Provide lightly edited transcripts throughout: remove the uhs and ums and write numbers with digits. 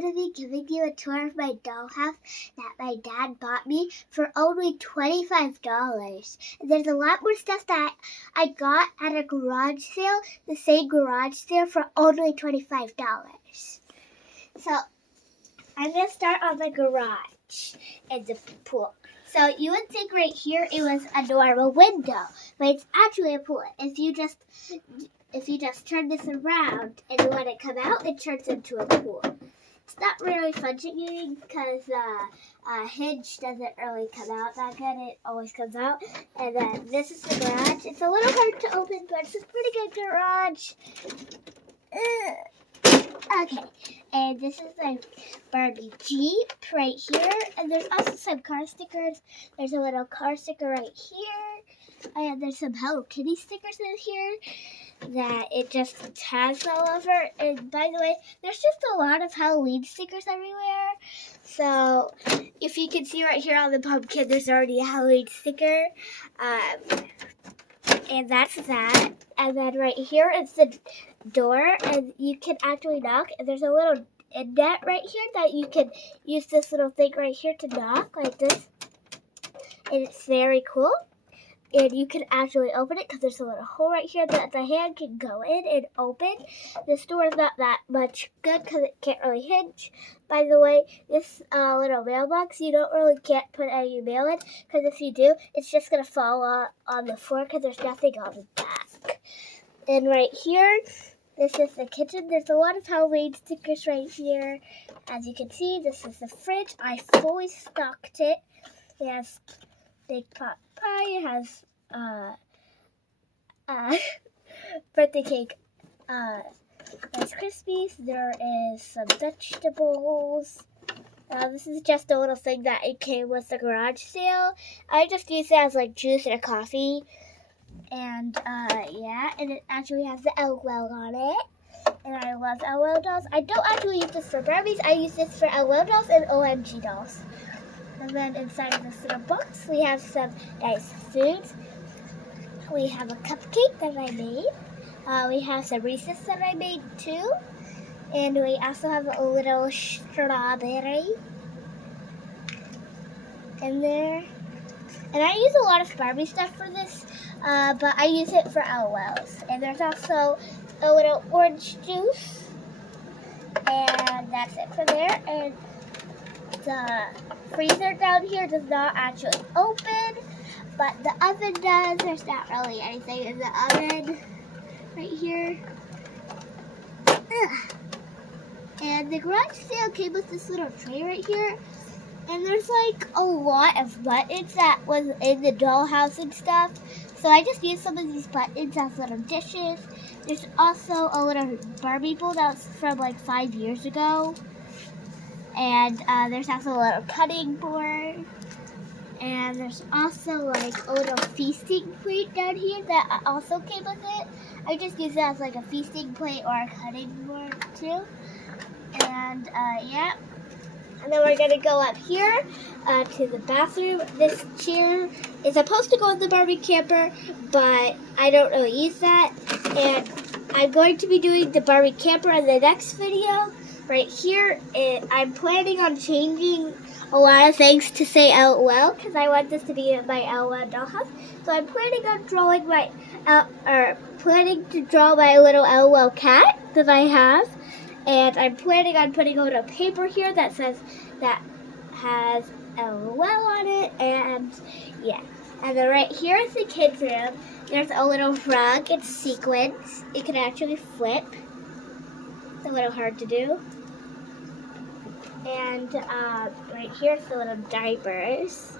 going to be giving you a tour of my dollhouse that my dad bought me for only $25. And there's a lot more stuff that I got at a garage sale, the same garage sale, for only $25. So I'm going to start on the garage and the pool. So you would think right here it was a normal window, but it's actually a pool. If you just turn this around and let it come out, it turns into a pool. It's not really functioning because the hinge doesn't really come out that good. It always comes out. And then this is the garage. It's a little hard to open, but it's a pretty good garage. Okay, and this is my Barbie Jeep right here, and there's also some car stickers. There's a little car sticker right here, and there's some Hello Kitty stickers in here that it just has all over. And by the way, there's just a lot of Halloween stickers everywhere. So if you can see right here on the pumpkin, there's already a Halloween sticker. And that's that. And then right here is the door, and you can actually knock. And there's a little net right here that you can use this little thing right here to knock like this. And it's very cool. And you can actually open it because there's a little hole right here that the hand can go in and open. This door is not that much good because it can't really hinge. By the way, this little mailbox, you can't put any mail in, because if you do, it's just going to fall on the floor because there's nothing on the back. And right here, this is the kitchen. There's a lot of Halloween stickers right here. As you can see, this is the fridge. I fully stocked it. It has big pot pie. It has birthday cake, Rice Krispies. There is some vegetables. This is just a little thing that it came with the garage sale. I just use it as like juice and a coffee. And yeah, and it actually has the LOL on it. And I love LOL dolls. I don't actually use this for Barbies. I use this for LOL dolls and OMG dolls. And then inside of this little box, we have some nice foods. We have a cupcake that I made. We have some Reese's that I made too. And we also have a little strawberry in there. And I use a lot of Barbie stuff for this, but I use it for LOLs. And there's also a little orange juice. And that's it for there. And the freezer down here does not actually open, but the oven does. There's not really anything in the oven right here. And the garage sale came with this little tray right here. And there's like a lot of buttons that was in the dollhouse and stuff. So I just used some of these buttons as little dishes. There's also a little Barbie bowl that's from like 5 years ago. And there's also a little cutting board. And there's also like a little feasting plate down here that also came with it. I just use it as like a feasting plate or a cutting board too. And yeah. And then we're going to go up here to the bathroom. This chair is supposed to go in the Barbie camper, but I don't really use that. And I'm going to be doing the Barbie camper in the next video. Right here, I'm planning on changing a lot of things to say LOL because I want this to be my LOL dollhouse. So I'm planning on drawing to draw my little LOL cat that I have. And I'm planning on putting a little paper here that has LOL on it, and yeah. And then right here is the kids' room. There's a little rug. It's sequins. It can actually flip. It's a little hard to do. And right here is the little diapers.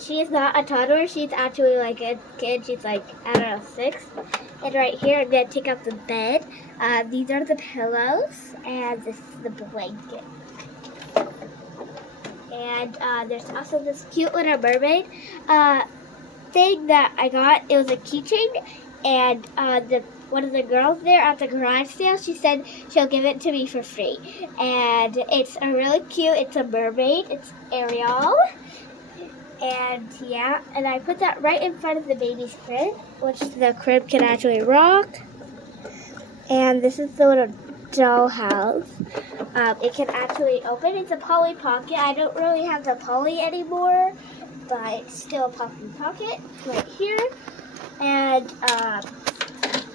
She is not a toddler. She's actually like a kid. She's like, I don't know, 6. And right here, I'm going to take out the bed. These are the pillows, and this is the blanket. And there's also this cute little mermaid thing that I got. It was a keychain, and one of the girls there at the garage sale, she said she'll give it to me for free. And it's really cute. It's a mermaid. It's Ariel. And yeah, and I put that right in front of the baby's crib, which the crib can actually rock. And this is the little dollhouse. It can actually open. It's a Polly Pocket. I don't really have the Polly anymore, but it's still a Polly Pocket right here. And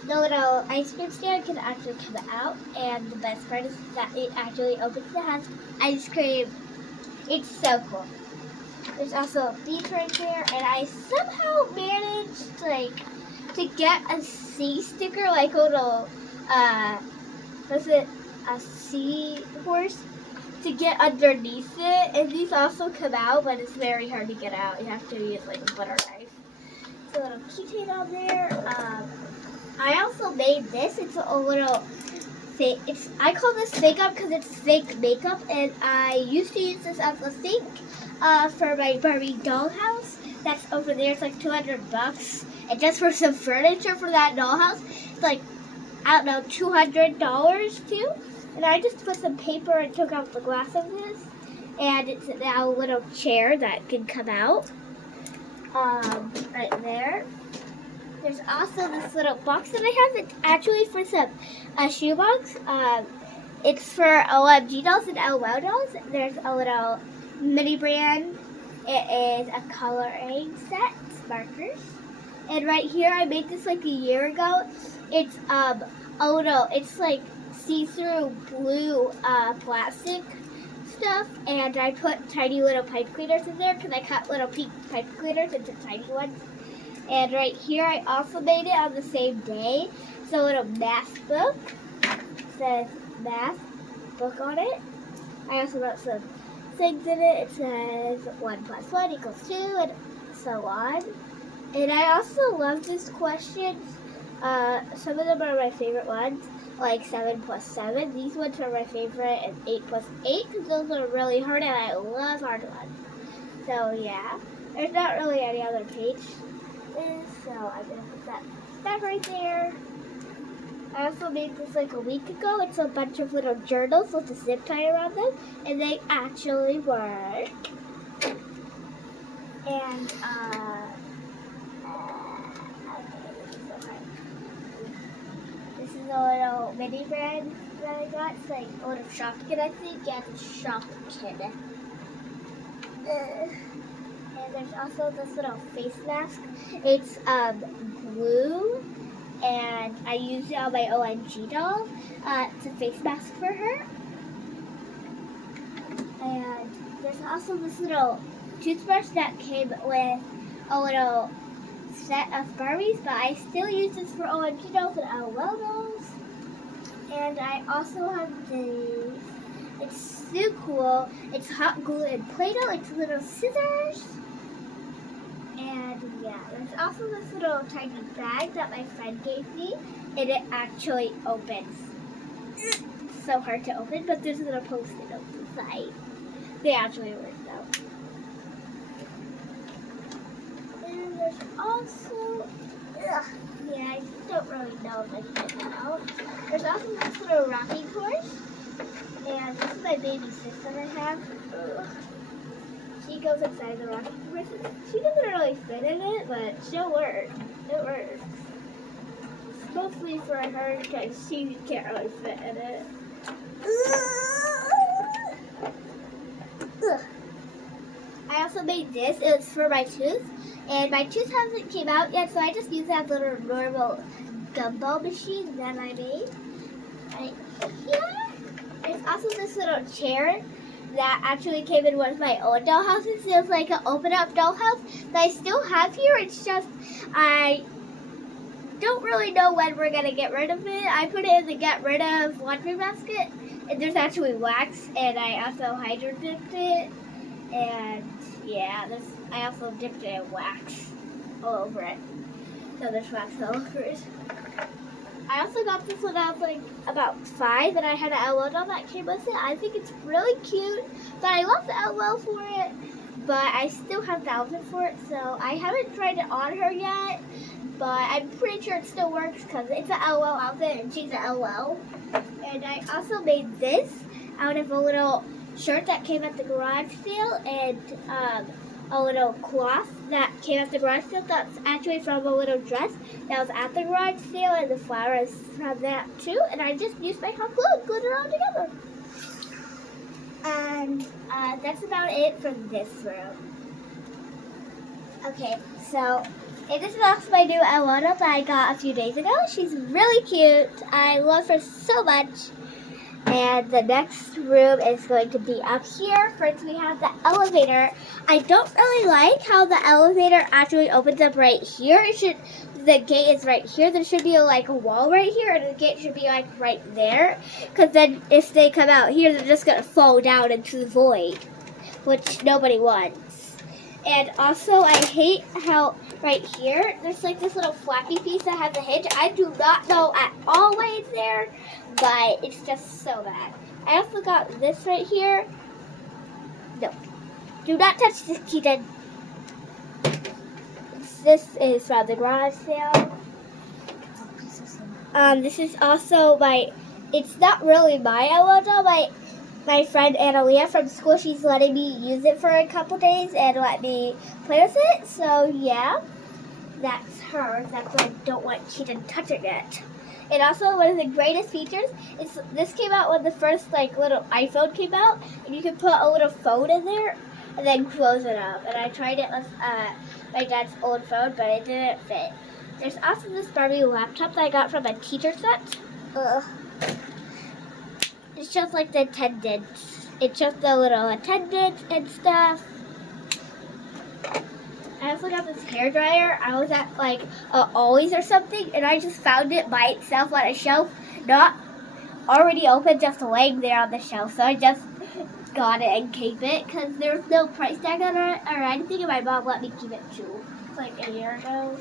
the little ice cream stand can actually come out. And the best part is that it actually opens. It has ice cream. It's so cool. There's also a beach right there, and I somehow managed to get a sea sticker, like a little was it a seahorse, to get underneath it. And these also come out, but it's very hard to get out. You have to use like a butter knife. So a little keychain on there. I also made this. It's a little fake. I call this fake up because it's fake makeup, and I used to use this as a sink for my Barbie dollhouse. That's over there. It's like $200, and just for some furniture for that dollhouse, it's like, I don't know, $200 too. And I just put some paper and took out the glass of this, and it's now a little chair that can come out right there. There's also this little box that I have. It's actually for some shoe box. It's for OMG dolls and LOL dolls. There's a little mini brand. It is a coloring set, markers. And right here, I made this like a year ago. It's it's like see-through blue plastic stuff, and I put tiny little pipe cleaners in there because I cut little pink pipe cleaners into tiny ones. And right here, I also made it on the same day. It's a little math book. It says math book on it. I also wrote some things in it. It says 1 + 1 = 2, and so on. And I also love these questions. Some of them are my favorite ones, like 7 + 7. These ones are my favorite, and 8 + 8, because those are really hard, and I love hard ones. So yeah, there's not really any other page. So I'm going to put that right there. I also made this like a week ago. It's a bunch of little journals with a zip tie around them, and they actually work. And this is a little mini brand that I got. It's like a little Shopkin, I think. Yeah, it's Shopkin. And there's also this little face mask. It's blue, and I used it on my OMG doll. It's a face mask for her. And there's also this little toothbrush that came with a little set of Barbies, but I still use this for OMG dolls and LOL dolls. And I also have these. It's so cool. It's hot glue and Play-Doh. It's little scissors. And yeah, there's also this little tiny bag that my friend gave me, and it actually opens. It's so hard to open, but there's a little post-it note inside. They actually work though. And there's also, yeah, I don't really know if I can get that out. There's also this little rocking horse, and this is my baby sister that I have. She goes inside the rocking horse. She doesn't really fit in it, but she'll work. It works. It's mostly for her because she can't really fit in it. I also made this. It's for my tooth, and my tooth hasn't came out yet, so I just use that little normal gumball machine that I made. Right here. There's also this little chair that actually came in one of my old dollhouses. It's like an open-up dollhouse that I still have here. It's just I don't really know when we're going to get rid of it. I put it in the get rid of laundry basket, and there's actually wax, and I also hydro dipped it. And yeah, I also dipped it in wax all over it. So there's wax all over it. I also got this when I was like about 5, and I had an LOL doll that came with it. I think it's really cute, but I love the LOL for it, but I still have the outfit for it, so I haven't tried it on her yet, but I'm pretty sure it still works because it's an LOL outfit and she's an LOL. And I also made this out of a little shirt that came at the garage sale, and a little cloth that came at the garage sale. That's actually from a little dress that was at the garage sale, and the flower is from that too. And I just used my hot glue and glued it all together. And that's about it for this room. Okay, so and this is also my new Alana that I got a few days ago. She's really cute. I love her so much. And the next room is going to be up here. First we have the elevator. I don't really like how the elevator actually opens up right here. The gate is right here. There should be a wall right here, and the gate should be like right there. Because then if they come out here, they're just going to fall down into the void, which nobody wants. And also I hate how right here, there's like this little flappy piece that has a hinge. I do not know at all why it's there, but it's just so bad. I also got this right here. No. Do not touch this, kitten. This is from the garage sale. This is also it's not really my Alana, my friend Analia from school. She's letting me use it for a couple days and let me play with it. So yeah, that's hers. That's why I don't want Keaton touching it. And also one of the greatest features is this came out when the first little iPhone came out, and you can put a little phone in there and then close it up. And I tried it with my dad's old phone, but it didn't fit. There's also this Barbie laptop that I got from a teacher set. It shows the attendance. It shows the little attendance and stuff. I also got this hairdryer. I was at Always or something, and I just found it by itself on a shelf, not already open, just laying there on the shelf. So I just got it and keep it because there's no price tag on it or anything, and my mom let me keep it too. It's a year ago.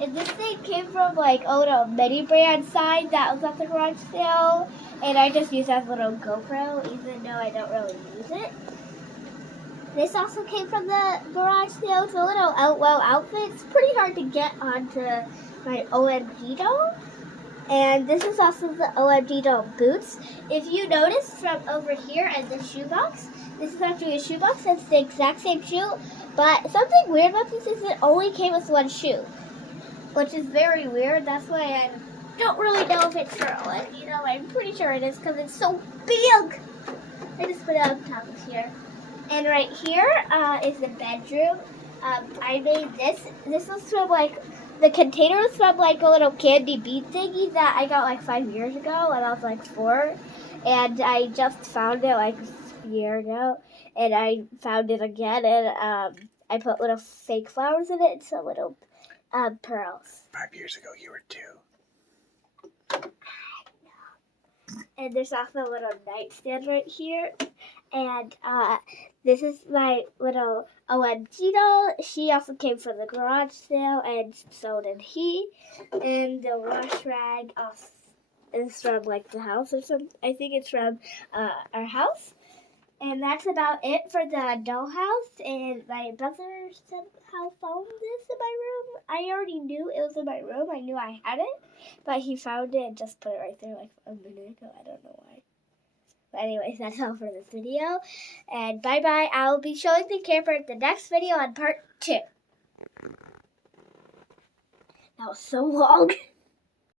And this thing came from a little mini brand sign that was at the garage sale, and I just use it as a little GoPro, even though I don't really use it. This also came from the garage sale. It's a little Outwell outfit. It's pretty hard to get onto my OMG doll. And this is also the OMG doll boots. If you notice from over here at the shoebox, this is actually a shoebox. It's the exact same shoe. But something weird about this is it only came with one shoe, which is very weird. That's why I don't really know if it's for Owen. I'm pretty sure it is because it's so big. I just put it on top of here. And right here is the bedroom. I made this. This was from the container was from a little candy bean thingy that I got 5 years ago when I was 4. And I just found it a year ago. And I found it again, and I put little fake flowers in it and some little pearls. 5 years ago, you were 2. And there's also a little nightstand right here. And this is my little OMG doll. She also came from the garage sale, and so did he. And the wash rag is from the house or something. I think it's from our house. And that's about it for the dollhouse. And my brother somehow found this in my room. I already knew it was in my room. I knew I had it. But he found it and just put it right there a minute ago. I don't know why. But anyways, that's all for this video. And bye-bye. I will be showing the camper in the next video on part 2. That was so long.